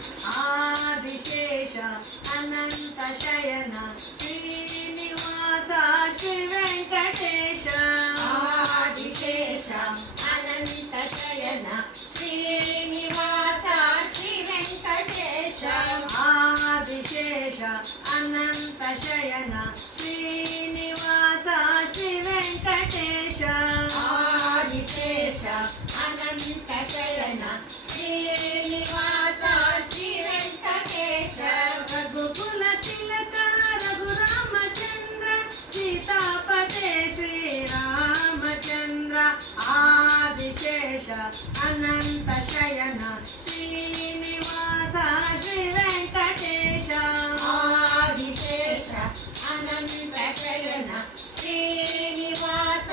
ಆದಿಶೇಷ ಅನಂತ ಶಯನ ಶ್ರೀನಿವಾಸ ಶ್ರೀ ವೆಂಕಟೇಶ. ಆದಿಶೇಷ ಅನಂತ ಶಯನ ಶ್ರೀನಿವಾಸ ಶ್ರೀ ವೆಂಕಟೇಶ. ಆದಿಶೇಷ ಅನಂತ ಶಯನ ಶ್ರೀನಿವಾಸ ಶ್ರೀ ವೆಂಕಟೇಶ. ಆದಿಶೇಷ ಅನಂತ ಶಯನ ಶ್ರೀನಿವಾಸ ಶ್ರೀ ವೆಂಕಟೇಶ. ರಘುಕುಲ ತಿಲಕ ರಘುರಾಮಚಂದ್ರ ಸೀತಾಪತೆ ಶ್ರೀರಾಮಚಂದ್ರ. ಆದಿಶೇಷ ಅನಂತ ಶಯನ ಶ್ರೀನಿವಾಸ ಶ್ರೀ ವೆಂಕಟೇಶ. ಆದಿಶೇಷ ಅನಂತ ಶಯನ ಶ್ರೀನಿವಾಸ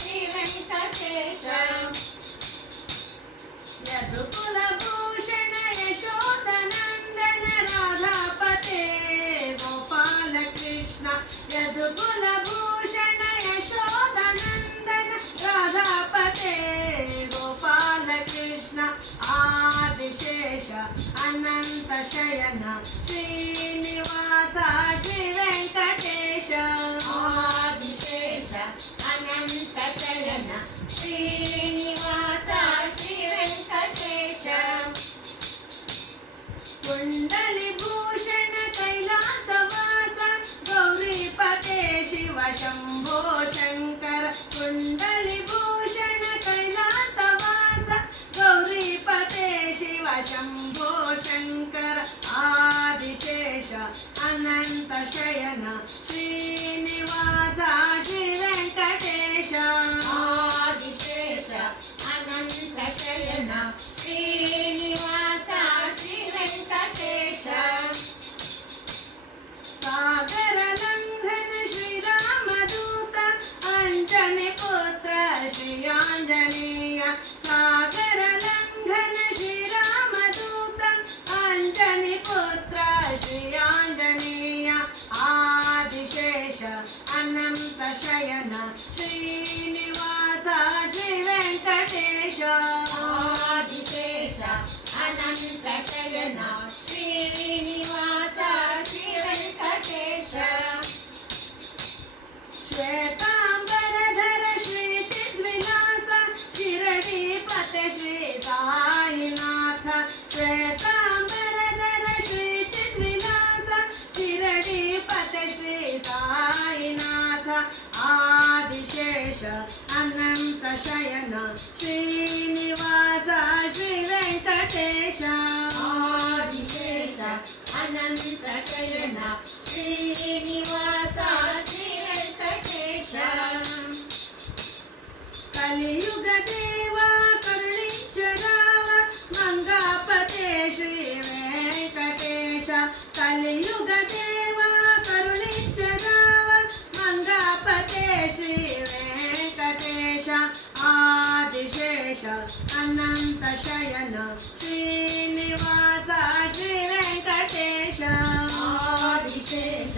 ಶ್ರೀ ವೆಂಕಟೇಶ. ಯದುಕುಲ ಭೂಷಣ ಯಶೋಧನಂದನ ರಾಧಾಪತೆ ಗೋಪಾಲ ಕೃಷ್ಣ. ಯದುಕುಲ ಭೂಷಣ ಯಶೋಧನಂದನ ರಾಧಾಪತೆ ಗೋಪಾಲ ಕೃಷ್ಣ. ಆದಿಶೇಷ ಅನಂತ ಶಯನ ಶ್ರೀನಿವಾಸ ಶ್ರೀ ವೆಂಕಟೇಶ. ಆದಿಶೇಷ ಅನಂತ ಶಯನ ಶ್ರೀನಿವಾಸ ಶ್ರೀ ವೆಂಕಟೇಶ. ಕುಂಡಲಿ ಭೂಷಣ ಕೈಲಾಸವಾಸ ಗೌರೀಪತೆ ಶಿವ ಶಂಭೋ ಶಂಕರ. ಕುಂಡಲಿ ಭೂಷಣ ಕೈಲಾಸವಾಸ ಗೌರೀಪತೆ ಶಿವ ಶಂಭೋ ಶಂಕರ. ಆದಿಶೇಷ ಅನಂತ ಶಯನ ಶ್ರೀನಿವಾಸ ಶ್ರೀ ವೆಂಕಟೇಶ. ಆದಿಶೇಷ ಅನಂತ ಶಯನ ಶ್ರೀನಿವಾಸ ಶ್ರೀ ವೆಂಕಟೇಶ. ಸಾಗರ ಲಂಘನ ಶ್ರೀರಾಮದೂತ ಅಂಜನಿ ಪುತ್ರ ಶ್ರೀ ಆಂಜನೇಯ. ಸಾಗರ ಲಂಘನ ಶ್ರೀರಾಮದೂತ ಅಂಜನಿ ಪುತ್ರ ಶ್ರೀ ಆಂಜನೇಯ. ಆದಿಶೇಷ ಅನಂತ ಶಯನ ಶ್ರೀನಿವಾಸ ಶ್ರೀ ವೆಂಕಟೇಶ. ಆದಿಶೇಷ ಅನಂತ ಶಯನ ಶ್ರೀನಿವಾಸ ಶ್ರೀ ವೆಂಕಟೇಶ. ಶ್ವೇತಾಂಬರಧರ ಶ್ರೀ ಚಿದ್ವಿಲಾಸ ಶಿರಡೀಪತೆ ಶ್ರೀ ಸಾಯಿನಾಥ. ಶ್ವೇತಾಂಬರಧರ ಶ್ರೀ ಚಿದ್ವಿಲಾಸ ಶಿರಡೀಪತೆ ಶ್ರೀ ಸಾಯಿನಾಥ. ಆದಿಶೇಷ ಅನಂತ ಶಯನ ಶ್ರೀನಿವಾಸ ಶ್ರೀ ವೆಂಕಟೇಶ. ಆದಿಶೇಷ ಅನಂತ ಶಯನ ಶ್ರೀನಿವಾಸ ಶ್ರೀ ವೆಂಕಟೇಶ. ಕಲಿಯುಗ ದೇವ ಕರುಣೀಶ್ವರಾವ ಮಂಗಾಪತೆ ಶ್ರೀ ವೆಂಕಟೇಶ. ಕಲಿಯುಗ ದೇವ ಕರುಣೀಶ್ವರಾವ ಮಂಗಾಪತೆ ಶ್ರೀ ವೆಂಕಟೇಶ. ಆದಿಶೇಷ ಅನಂತ ಶಯನ ಶ್ರೀನಿವಾಸ ಶ್ರೀ ವೆಂಕಟೇಶ. ಆದಿಶೇಷ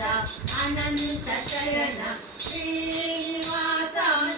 ಅನಂತ ಶಯನ ಶ್ರೀನಿವಾಸ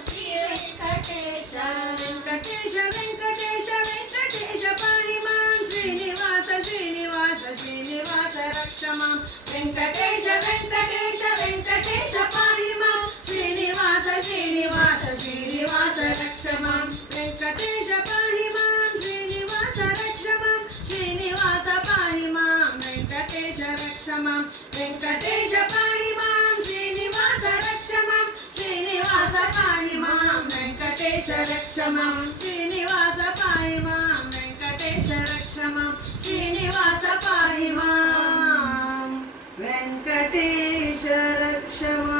ಶ್ರೀ ವೆಂಕಟೇಶ. ವೆಂಕಟೇಶ ವೆಂಕಟೇಶ ವೆಂಕಟೇಶ ಪಾಹಿ ಮಾಂ. ಶ್ರೀನಿವಾಸ ಶ್ರೀನಿವಾಸ ಶ್ರೀನಿವಾಸ ರಕ್ಷ ಮಾಂ. ವೆಂಕಟೇಶ ವೆಂಕಟೇಶ ವೆಂಕಟೇಶ ಪಾಹಿ ಮಾಂ. ಶ್ರೀನಿವಾಸ ಶ್ರೀನಿವಾಸ ಶ್ರೀನಿವಾಸ ರಕ್ಷ ಮಾಂ. ವೆಂಕಟೇಶ ಪಾಹಿ ಮಾಂ. ಶ್ರೀನಿವಾಸ ರಕ್ಷ ಮಾಂ. ಶ್ರೀನಿವಾಸ ಪಾಹಿ ಮಾಂ. ವೆಂಕಟೇಶ ರಕ್ಷ ಮಾಂ. ವೆಂಕಟೇಶ ಪಾಹಿ ಮಾಂ. ಶ್ರೀನಿವಾಸ ರಕ್ಷ ಮಾಂ. ಶ್ರೀನಿವಾಸ ಪಾಹಿ ಮಾಂ. ವೆಂಕಟೇಶ ರಕ್ಷ ಮಾಂ. ಶ್ರೀನಿವಾಸ ಪಾಹಿ ಮಾಂ. ವೆಂಕಟೇಶ ರಕ್ಷ ಮಾಂ. ಶ್ರೀನಿವಾಸ ಪಾಹಿ ಮಾಂ. ವೆಂಕಟೇಶ ರಕ್ಷ ಮಾಂ.